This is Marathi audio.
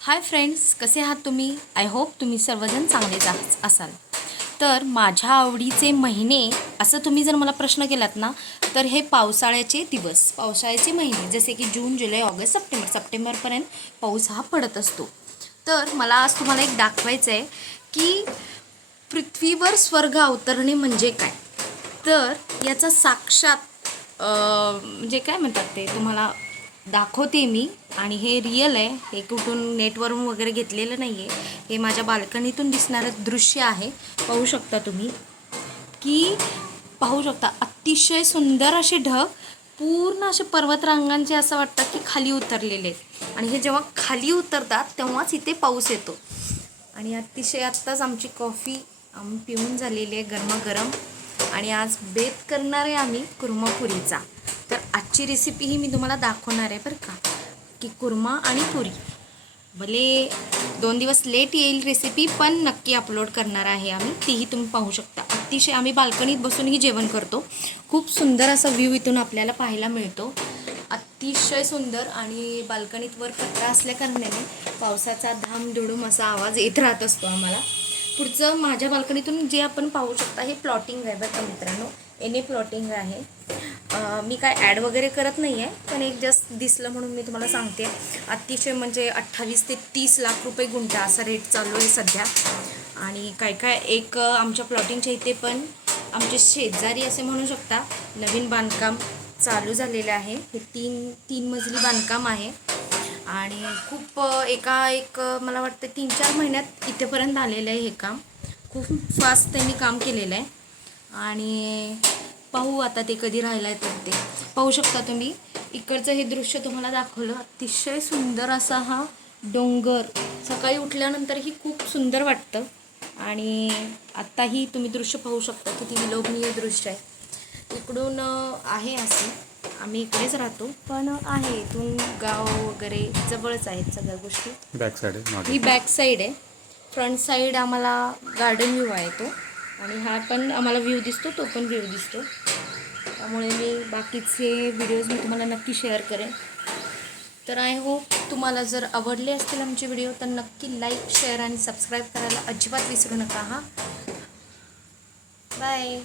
हाय फ्रेंड्स, कसे आहात तुम्ही? आय होप तुम्ही सर्वजण चांगलेच असाल. तर माझ्या आवडीचे महिने असं तुम्ही जर मला प्रश्न केलात ना, तर हे पावसाळ्याचे दिवस, पावसाळ्याचे महिने जसे की जून, जुलै, ऑगस्ट, सप्टेंबरपर्यंत पाऊस हा पडत असतो. तर मला आज तुम्हाला एक दाखवायचं आहे की पृथ्वीवर स्वर्ग अवतरणे म्हणजे काय. तर याचा साक्षात म्हणजे काय म्हणतात ते तुम्हाला दाखवते मी. आणि हे रिअल आहे, हे कुठून नेटवरून वगैरे घेतलेलं नाही आहे. हे माझ्या बाल्कनीतून दिसणारं दृश्य आहे. पाहू शकता तुम्ही की पाहू शकता अतिशय सुंदर असे ढग पूर्ण असे पर्वतरांगांचे असं वाटतं की खाली उतरलेले आहेत. आणि हे जेव्हा खाली उतरतात तेव्हाच इथे पाऊस येतो. आणि अतिशय आत्ताच आमची कॉफी आम्ही पिऊन झालेली आहे गरमागरम. आणि आज बेत करणार आहे आम्ही कुर्मापुरीचा. तर आजची रेसिपी ही मी तुम्हाला दाखवणार आहे बरं का, की कुर्मा आणि पुरी. भले 2 दिवस लेट येईल रेसिपी, पण नक्की अपलोड करणार आहे आम्ही, तीही तुम्ही पाहू शकता. अतिशय आम्ही बाल्कनीत बसूनही जेवण करतो. खूप सुंदर असा व्ह्यू इथून आपल्याला पाहायला मिळतो, अतिशय सुंदर. आणि बाल्कनीत वर पत्रा असल्याकारणाने पावसाचा धामधुडूम असा आवाज येत राहत असतो आम्हाला. पुढचं माझ्या बाल्कनीतून जे आपण पाहू शकता हे प्लॉटिंग आहे बरं का मित्रांनो, एने प्लॉटिंग आहे. मी काय ॲड वगैरे करत नाही आहे, पण एक जस्ट दिसलं म्हणून मी तुम्हाला सांगते. अतिशय म्हणजे 28 ते 30 लाख रुपये गुंठा असा रेट चालू आहे सध्या. आणि काय काय एक आमच्या प्लॉटिंगच्या इथे पण आमचे शेजारी असे म्हणू शकता नवीन बांधकाम चालू झालेलं आहे. हे तीन मजली बांधकाम आहे. आणि खूप एक मला वाटतं 3-4 महिन्यात इथेपर्यंत आलेलं आहे हे काम. खूप फास्ट त्यांनी काम केलेलं आहे. आणि पाहू आता ते कधी राहिलं आहे तर ते पाहू शकता तुम्ही. इकडचं हे दृश्य तुम्हाला दाखवलं, अतिशय सुंदर असा हा डोंगर सकाळी उठल्यानंतरही खूप सुंदर वाटतं. आणि आत्ताही तुम्ही दृश्य पाहू शकता, किती विलोभनीय दृश्य आहे. इकडून आहे असे, आम्ही इकडेच राहतो, पण आहे इथून गाव वगैरे जवळच आहेत सगळ्या गोष्टी. बॅक साईड आहे, ही बॅक साईड आहे. फ्रंट साईड आम्हाला गार्डन व्ह्यू आहे तो. आणि हा पण आम्हाला व्ह्यू दिसतो, तो पण व्ह्यू दिसतो. त्यामुळे मी बाकीचे व्हिडिओज मी तुम्हाला नक्की शेअर करेन. तर आय होप तुम्हाला जर आवडले असतील आमचे व्हिडिओ तर नक्की लाईक, शेअर आणि सबस्क्राईब करायला अजिबात विसरू नका. हां, बाय.